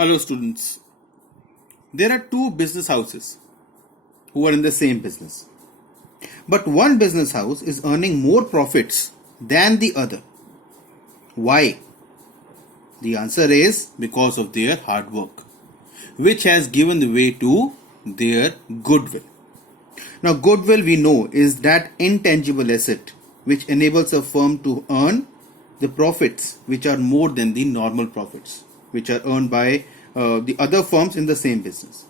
Hello students. There are two business houses who are in the same business. But one business house is earning more profits than the other. Why? The answer is because of their hard work, which has given the way to their goodwill. Now, goodwill we know is that intangible asset which enables a firm to earn the profits which are more than the normal profits which are earned by the other firms in the same business.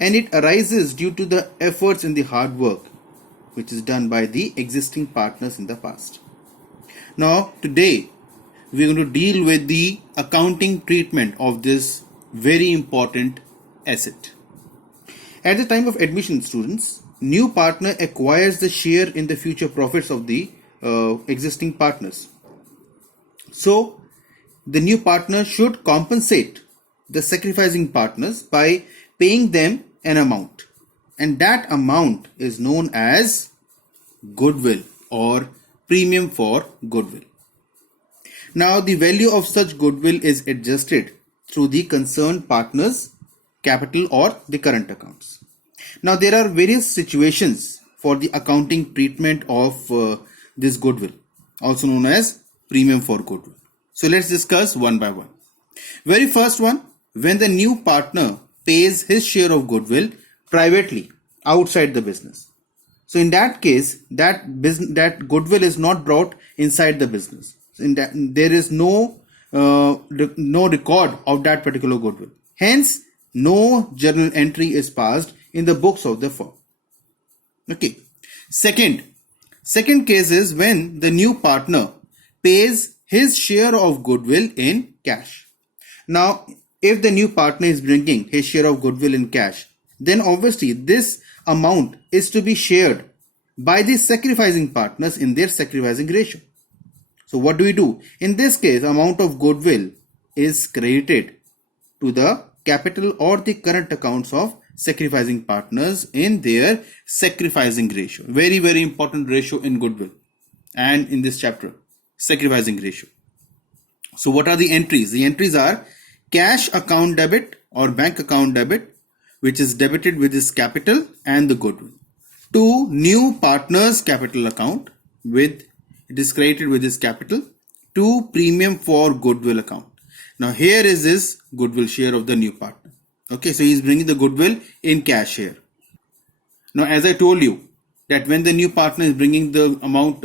And it arises due to the efforts and the hard work which is done by the existing partners in the past. Now, today we're going to deal with the accounting treatment of this very important asset. At the time of admission, students, new partner acquires the share in the future profits of the existing partners. So, the new partner should compensate the sacrificing partners by paying them an amount, and that amount is known as goodwill or premium for goodwill. Now, the value of such goodwill is adjusted through the concerned partner's capital or the current accounts. Now, there are various situations for the accounting treatment of this goodwill, also known as premium for goodwill. So let's discuss one by one. Very first one, when the new partner pays his share of goodwill privately outside the business. So in that case, that goodwill is not brought inside the business. In that, there is no record of that particular goodwill. Hence, no journal entry is passed in the books of the firm. Okay. Second case is when the new partner pays his share of goodwill in cash. Now, if the new partner is bringing his share of goodwill in cash, then obviously this amount is to be shared by the sacrificing partners in their sacrificing ratio. So what do we do? In this case, amount of goodwill is credited to the capital or the current accounts of sacrificing partners in their sacrificing ratio. Very, very important ratio in goodwill and in this chapter, sacrificing ratio. So what are the entries? The entries are cash account debit or bank account debit, which is debited with this capital and the goodwill. 2. New partner's capital account, it is credited with this capital. 2. Premium for goodwill account. Now here is this goodwill share of the new partner. Okay, so he is bringing the goodwill in cash here. Now, as I told you, that when the new partner is bringing the amount,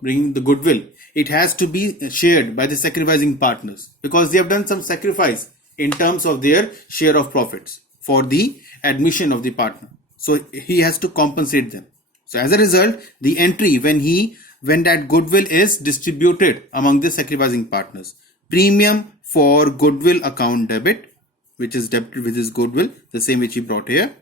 bringing the goodwill, it has to be shared by the sacrificing partners because they have done some sacrifice in terms of their share of profits for the admission of the partner. So he has to compensate them. So as a result, the entry when that goodwill is distributed among the sacrificing partners, premium for goodwill account debit, which is debited with his goodwill, the same which he brought here,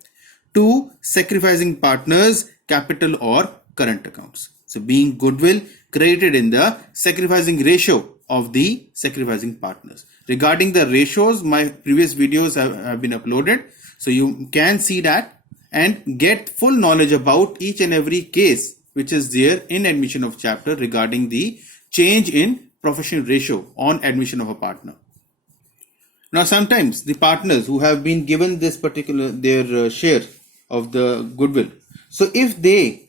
to sacrificing partners capital or current accounts. So being goodwill credited in the sacrificing ratio of the sacrificing partners. Regarding the ratios, my previous videos have been uploaded. So you can see that and get full knowledge about each and every case which is there in admission of chapter regarding the change in professional ratio on admission of a partner. Now sometimes the partners who have been given this particular their share of the goodwill, so if they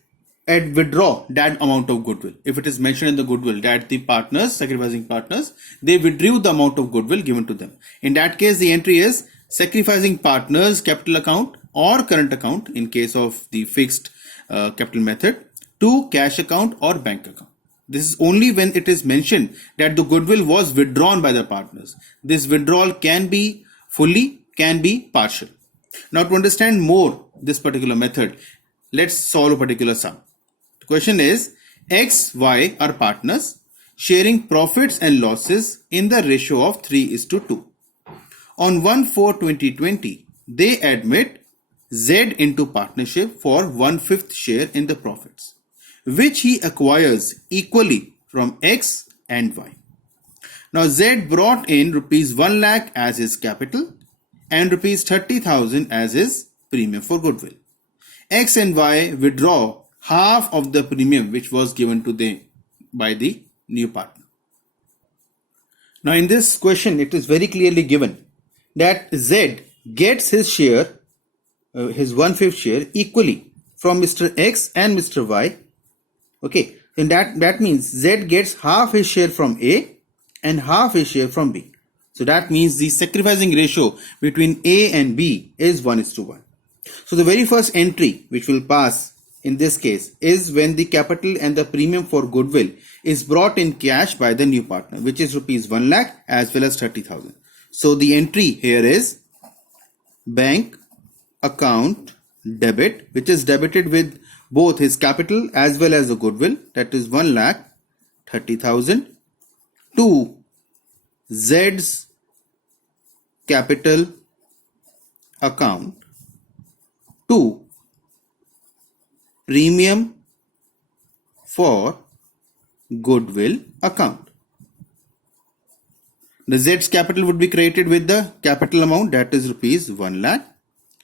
withdraw that amount of goodwill, if it is mentioned in the goodwill that the partners, sacrificing partners, they withdrew the amount of goodwill given to them. In that case, the entry is sacrificing partners capital account or current account in case of the fixed capital method to cash account or bank account. This is only when it is mentioned that the goodwill was withdrawn by the partners. This withdrawal can be fully, can be partial. Now to understand more this particular method, let's solve a particular sum. The question is, X, Y are partners sharing profits and losses in the ratio of 3:2. On 1/4/2020, they admit Z into partnership for 1/5 share in the profits, which he acquires equally from X and Y. Now Z brought in rupees 1 lakh as his capital and rupees 30,000 as his premium for goodwill. X and Y withdraw half of the premium which was given to them by the new partner. Now in this question, it is very clearly given that Z gets his share, his 1/5 share equally from Mr. X and Mr. Y. Okay, and that means Z gets half his share from A and half his share from B. So that means the sacrificing ratio between A and B is 1:1. So the very first entry which will pass in this case is when the capital and the premium for goodwill is brought in cash by the new partner, which is rupees 1 lakh as well as 30,000. So the entry here is bank account debit, which is debited with both his capital as well as the goodwill, that is 1 lakh 30,000, to Z's capital account, to premium for goodwill account. The Z's capital would be created with the capital amount, that is rupees 1 lakh,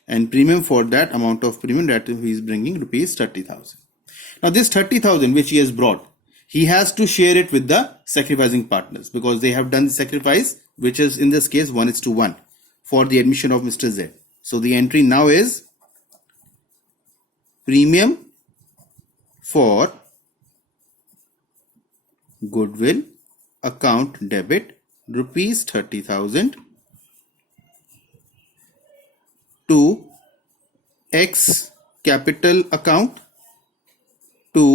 and premium for that amount of premium, that he is bringing rupees 30,000. Now this 30,000 which he has brought, he has to share it with the sacrificing partners because they have done the sacrifice, which is in this case 1:1 for the admission of Mr. Z. So the entry now is premium for goodwill account debit rupees 30,000 to X capital account to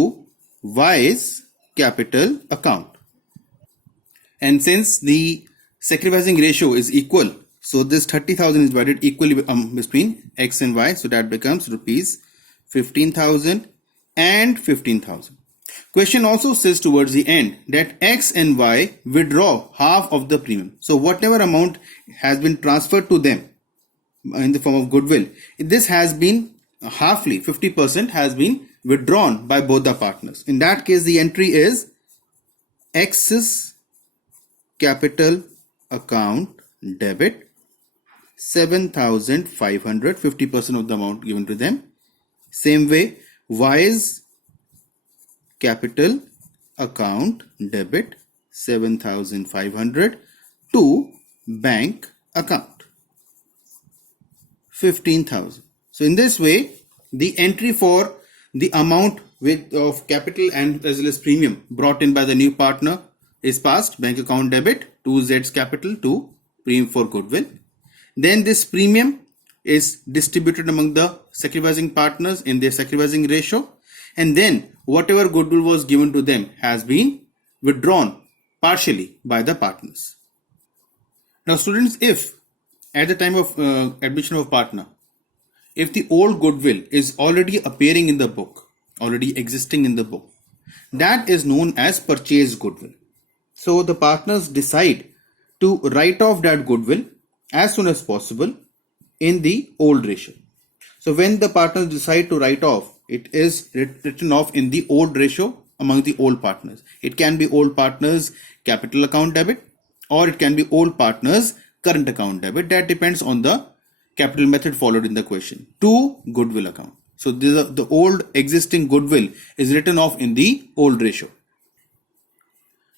Y's capital account. And since the sacrificing ratio is equal, so this 30,000 is divided equally between X and Y, so that becomes rupees 15,000 and 15,000. Question also says towards the end that X and Y withdraw half of the premium. So whatever amount has been transferred to them in the form of goodwill, this has been halfly, 50% has been withdrawn by both the partners. In that case, the entry is X's capital account debit 7,500, 50% of the amount given to them. Same way, Y's capital account debit 7,500 to bank account 15,000. So in this way, the entry for the amount of capital and as well as premium brought in by the new partner is passed, bank account debit to Z's capital to premium for goodwill. Then this premium is distributed among the sacrificing partners in their sacrificing ratio, and then whatever goodwill was given to them has been withdrawn partially by the partners. Now students, if at the time of admission of partner, if the old goodwill is already appearing in the book, already existing in the book, that is known as purchased goodwill. So the partners decide to write off that goodwill as soon as possible in the old ratio. So when the partners decide to write off, it is written off in the old ratio among the old partners. It can be old partners capital account debit, or it can be old partners current account debit. That depends on the capital method followed in the question, to goodwill account. So the old existing goodwill is written off in the old ratio.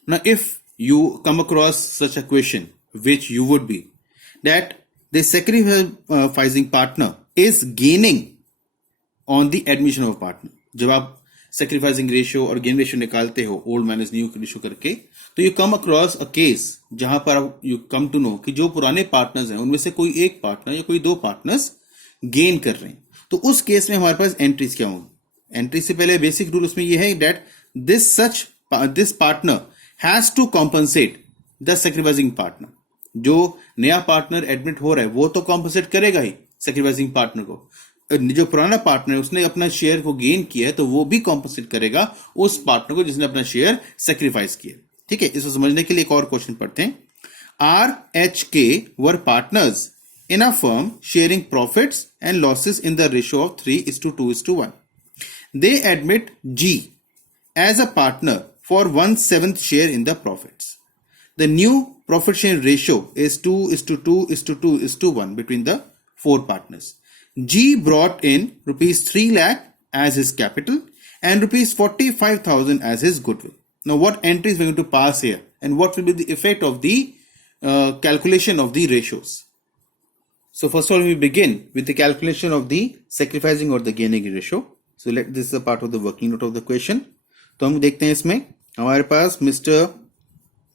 Now if you come across such a question, which you would be, that the sacrificing partner is gaining on the admission of partner. जब आप sacrificing ratio और gain ratio निकालते हो old minus new ratio करके, तो you come across a case जहां पर you come to know कि जो पुराने partners हैं उनमें से कोई एक partner या कोई दो partners gain कर रहे हैं, तो उस केस में हमारे पास entries क्या होंगी? Entry से पहले basic rule उसमें ये है that this partner has to compensate the sacrificing partner. जो नया पार्टनर एडमिट हो रहा है वो तो कॉम्पनसेट करेगा ही सैक्रिफाइसिंग पार्टनर को, जो पुराना पार्टनर उसने अपना शेयर को गेन किया है तो वो भी कॉम्पनसेट करेगा उस पार्टनर को जिसने अपना शेयर सैक्रिफाइस किया. ठीक है, इसको समझने के लिए एक और क्वेश्चन पढ़ते हैं. RHK were partners in a firm sharing profits and losses in the ratio of 3:2:1. They admit G as a partner for 1/7 share in the profits. The new profit sharing ratio is 2:2:2:1 between the four partners. G brought in rupees 3 lakh as his capital and rupees 45,000 as his goodwill. Now what entry is going to pass here and what will be the effect of the calculation of the ratios? So first of all, we begin with the calculation of the sacrificing or the gaining ratio. So this is a part of the working note of the question. तो हम देखते हैं इसमें हमारे पास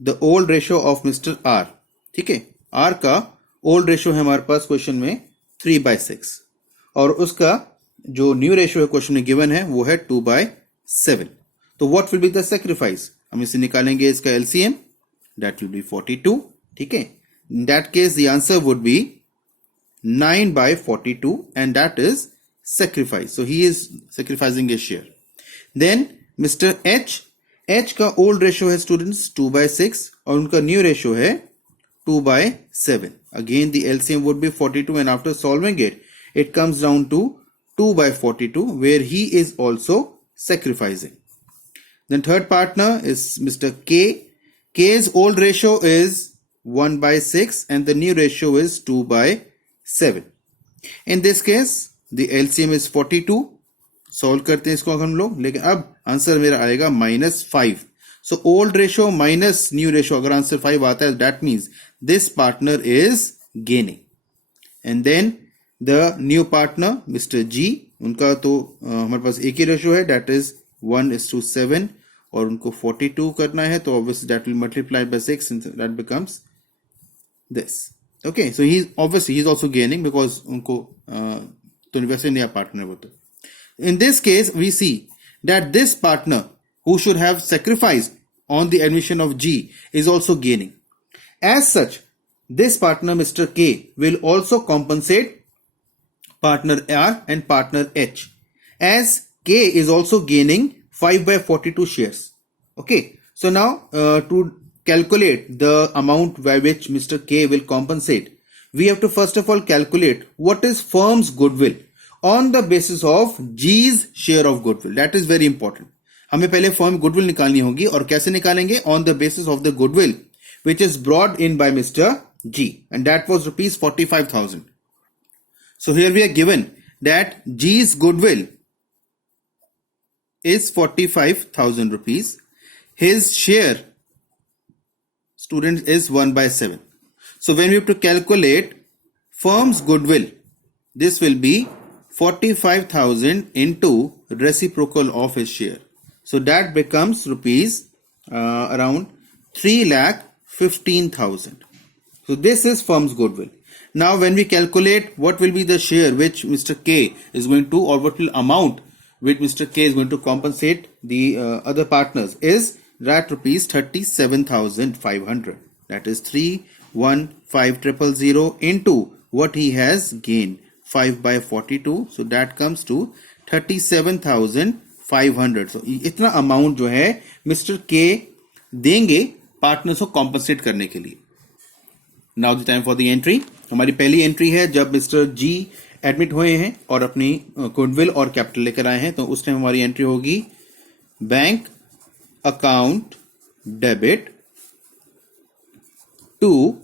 the old ratio of Mr. R, ठीक है, R का old ratio है हमारे पास क्वेश्चन में 3/6 और उसका जो न्यू रेशियो है क्वेश्चन में गिवन है वो है 2/7. तो what will be the sacrifice, हम इसे निकालेंगे इसका एलसीएम, दैट विल बी 42, ठीक है. In that case the answer would B 9/42 and that is sacrifice. So he is sacrificing his share. Then Mr. H का old ratio है students 2/6 और उनका new ratio है 2/7. Again the LCM would be 42 and after solving it comes down to 2/42 where he is also sacrificing. Then third partner is Mr. K. K's old ratio is 1/6 and the new ratio is 2/7. In this case the LCM is 42. Solve करते हैं इसको हम लोग, लेकिन अब answer मेरा आएगा -5. So old ratio minus new ratio, अगर आंसर 5 आता है that means this partner is gaining. And then the new partner mister G, उनका तो हमारे पास एक ही रेशियो है दैट इज 1:7 और उनको 42 करना है तो obviously that will multiply by 6 and that becomes this. Okay, so he obviously he is also gaining because उनको तो वैसे नया पार्टनर वो तो. In this case, we see that this partner who should have sacrificed on the admission of G is also gaining. As such, this partner, Mr. K, will also compensate partner R and partner H, as K is also gaining 5/42 shares. Okay, so now to calculate the amount by which Mr. K will compensate, we have to first of all calculate what is firm's goodwill on the basis of G's share of goodwill. That is very important. हमें पहले firm goodwill निकालनी होगी और कैसे निकालेंगे? On the basis of the goodwill which is brought in by Mr. G and that was rupees 45,000. So here we are given that G's goodwill is 45,000 rupees. His share, students, is 1/7. So when we have to calculate firm's goodwill, this will be 45,000 into reciprocal of his share. So that becomes rupees around 3,15,000. So this is firm's goodwill. Now when we calculate what will be the share which Mr. K is going to, or what will amount which Mr. K is going to compensate the other partners, is that rupees 37,500. That is 315,000 into what he has gained, 5/42. So that comes to 37,500. So इतना amount जो है mister के देंगे partners को compensate करने के लिए. Now the time for the entry. हमारी पहली एंट्री है जब मिस्टर जी एडमिट हुए हैं और अपनी गुडविल और कैपिटल लेकर आए हैं, तो उस टाइम हमारी एंट्री होगी bank account debit to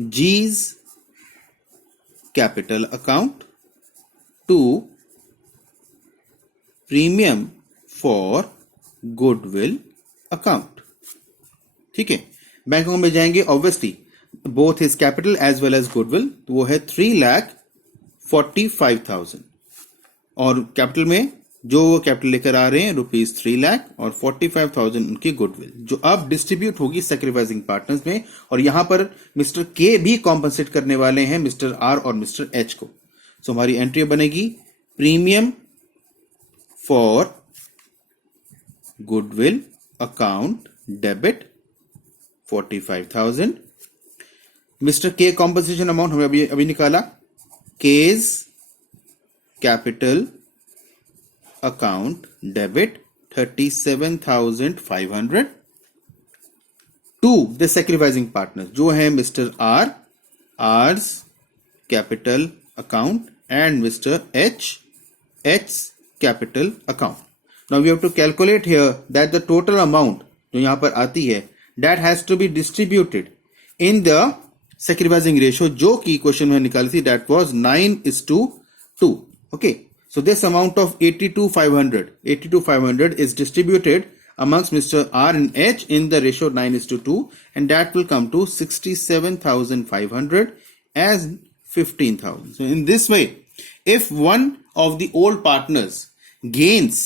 G's capital account to premium for goodwill account. ठीक है, बैंक अकाउंट में जाएंगे obviously both his capital as well as goodwill, तो वो है 3,45,000 और कैपिटल में जो वो कैपिटल लेकर आ रहे हैं रुपीज 3 लाख और 45,000 उनकी गुडविल, जो अब डिस्ट्रीब्यूट होगी सैक्रिफाइसिंग पार्टनर्स में. और यहां पर मिस्टर के भी कॉम्पनसेट करने वाले हैं मिस्टर आर और मिस्टर एच को. सो हमारी एंट्री बनेगी premium for goodwill account debit 45,000. Mister K compensation amount हमें अभी निकाला, K's capital account debit 37,500 to the sacrificing partners जो है mister R, R's capital account and mister H, H capital account. Now we have to calculate here that the total amount जो यहां पर आती है that has to be distributed in the sacrificing ratio जो की question में निकाली थी, that was 9:2. Okay, so this amount of 82,500 is distributed amongst Mr. R and H in the ratio 9:2 and that will come to 67,500 as 15,000. So in this way, if one of the old partners gains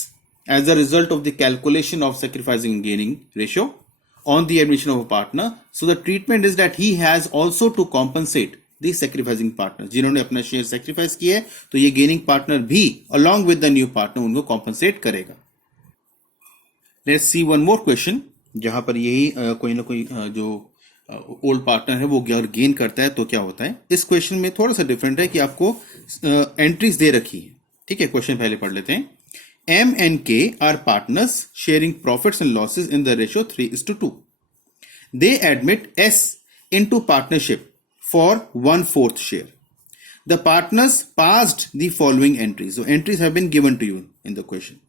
as a result of the calculation of sacrificing and gaining ratio on the admission of a partner, so the treatment is that he has also to compensate the sacrificing partner. जिन्होंने अपना share sacrifice किया है, तो ये gaining partner भी along with the new partner उनको compensate करेगा. Let's see one more question, जहां पर यही कोई ना कोई जो ओल्ड पार्टनर है वो गेन करता है तो क्या होता है. इस क्वेश्चन में थोड़ा सा डिफरेंट है कि आपको एंट्रीज दे रखी है. ठीक है, क्वेश्चन पहले पढ़ लेते हैं. M and K are partners sharing profits and losses in the ratio 3:2. They admit S into partnership for 1/4 share. The partners passed the following entries. So entries have been given to you in the question.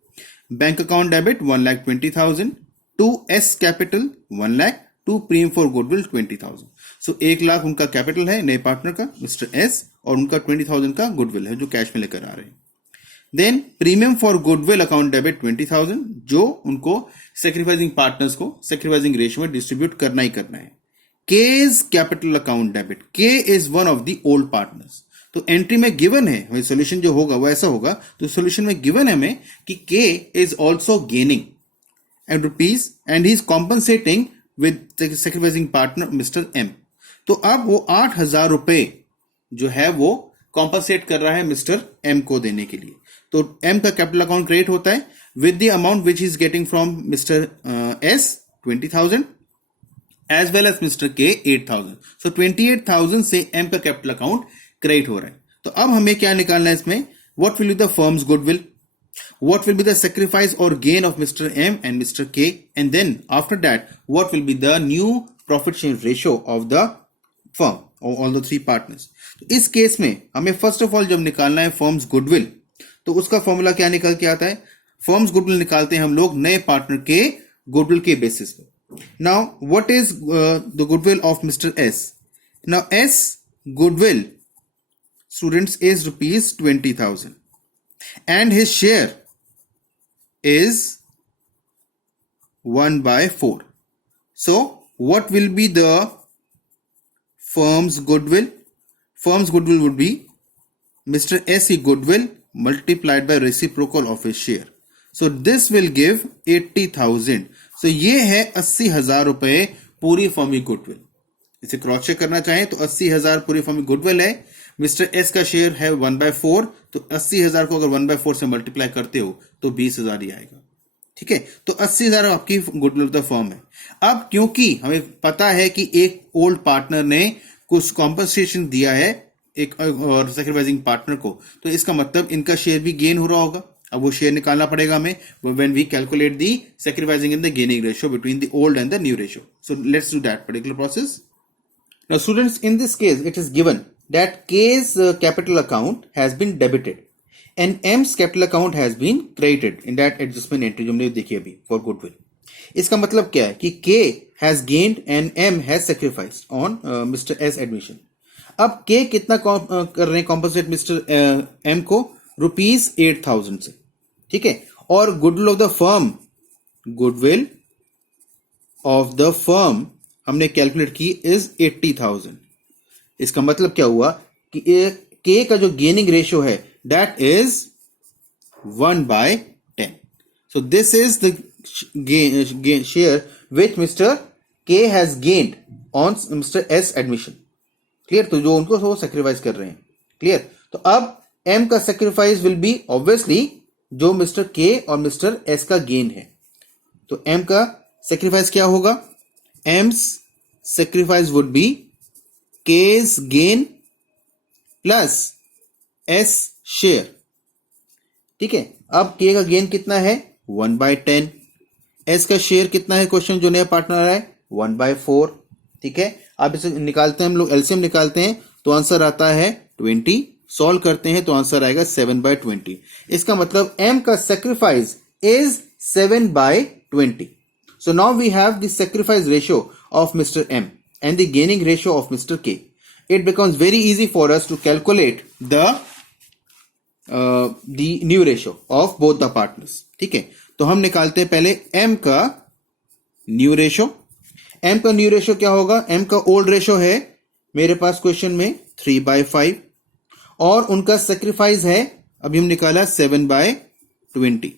Bank account debit 1,20,000, to S capital 1 lakh, to premium for goodwill 20,000. So 1 lakh उनका capital है नए partner का mister S, और उनका 20,000 का goodwill है जो cash में लेकर आ रहे हैं. Then premium for goodwill account debit 20,000, जो उनको सेक्रीफाइसिंग पार्टनर्स को सेक्रीफाइसिंग रेशियो में डिस्ट्रीब्यूट करना ही करना है. K's capital account debit, K is one of the old partners. तो एंट्री में गिवन है, सोल्यूशन जो होगा वो ऐसा होगा. तो सोल्यूशन में गिवन है हमें कि K is also gaining and rupees and he is compensating with sacrificing partner mister M. तो अब वो 8,000 रुपए जो है वो कॉम्पनसेट कर रहा है मिस्टर एम को देने के लिए. तो एम का कैपिटल अकाउंट क्रिएट होता है with the amount which is getting from mister S 20,000 as well as mister K 8,000. सो 28,000 से एम का कैपिटल अकाउंट क्रिएट हो रहा है. तो अब हमें क्या निकालना है इसमें, what will be the firms goodwill, what will be the sacrifice or gain of Mr. M and Mr. K, and then after that what will be the new profit share ratio of the firm or all the three partners. तो इस case में हमें first of all जब निकालना है firms goodwill, तो उसका formula क्या निकल के आता है. फर्म्स गुडविल निकालते हैं हम लोग नए पार्टनर के गुडविल के बेसिस पे. Now what is the goodwill of mister S. Now S goodwill students is ₹20,000 and his share is 1/4. So what will be the firm's goodwill? Firm's goodwill would be Mr. S goodwill multiplied by reciprocal of his share. So this will give 80,000. So ये है 80,000 रुपए पूरी firm की goodwill. इसे cross check करना चाहें तो 80,000 पूरी फर्म की गुडविल है. मिस्टर एस का शेयर है 1/4, तो 80,000 को अगर 1/4 से मल्टीप्लाई करते हो तो 20,000 ही आएगा. ठीक है, तो 80,000 आपकी गुडविल ऑफ द फर्म है. अब क्योंकि हमें पता है कि एक ओल्ड पार्टनर ने कुछ कॉम्पनसेशन दिया है एक और सेक्रीफाइसिंग पार्टनर को, तो इसका मतलब इनका शेयर भी गेन हो रहा होगा. अब वो शेयर निकालना पड़ेगा हमें when we calculate the sacrificing and the gaining ratio between the old and the new ratio. So let's do that particular process. Now students, in this case it is given that K's capital account has been debited and M's capital account has been credited in that adjustment entry जो हमने देखी अभी for goodwill. इसका मतलब क्या है कि K has gained and M has sacrificed on Mr. S admission. अब K कितना कर रहे हैं कॉम्पनसेट मिस्टर M को ₹8,000 से. ठीक है, और goodwill of the firm, goodwill of the firm हमने कैलकुलेट की इज 80,000. इसका मतलब क्या हुआ कि के का जो गेनिंग रेशियो है that is 1/10. So this is the share which mister K has gained on mister S admission. Clear, तो जो उनको वो सेक्रीफाइस कर रहे हैं. क्लियर, तो अब एम का सेक्रीफाइस विल बी ऑब्वियसली जो मिस्टर के और मिस्टर एस का गेन है. तो एम का सेक्रीफाइस क्या होगा, M's sacrifice would be K's gain plus S share. ठीक है, अब K का गेन कितना है 1/10. S का शेयर कितना है क्वेश्चन जो नया पार्टनर है 1/4. ठीक है, अब इसे निकालते हैं हम लोग, एलसीएम निकालते हैं तो आंसर आता है 20. सॉल्व करते हैं तो आंसर आएगा 7/20. इसका मतलब M का sacrifice is 7/20. So now we have the sacrifice ratio of Mr. M and the gaining ratio of Mr. K. It becomes very easy for us to calculate the new ratio of both the partners. ठीक है, तो हम निकालते हैं पहले M का new ratio. M का new ratio क्या होगा, M का ओल्ड रेशियो है मेरे पास क्वेश्चन में 3/5 और उनका सेक्रीफाइस है, अभी हम निकाला 7/20।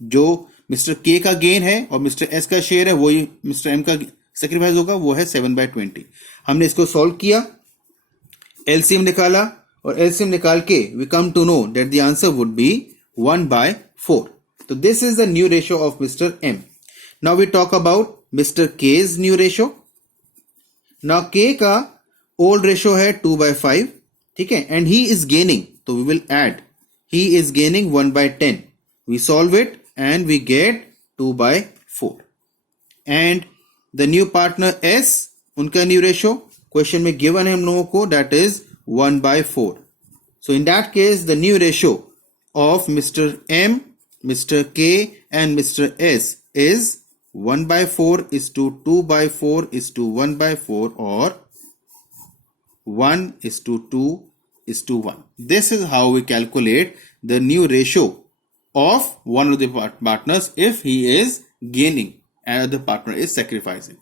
जो मिस्टर के का गेन है और मिस्टर एस का शेयर है, वही मिस्टर एम का सेक्रीफाइस होगा, वो है 7/20। हमने इसको सॉल्व किया, एलसीएम निकाला और एलसीएम निकाल के we come to know that the answer would be 1/4. तो this is the new ratio of mister M. Now we talk about mister K's new ratio. Now K का ओल्ड रेशियो है 2/5, ठीक है, and he is gaining, तो we will add, he is gaining 1/10. We solve it and we get 2/4. And the new partner S, उनका new ratio question में given है हम लोगों को, that is 1/4. So in that case the new ratio of Mr. M, Mr. K and Mr. S is 1/4:2/4 1/4 or 1:2:1. This is how we calculate the new ratio of one of the partners if he is gaining and the partner is sacrificing.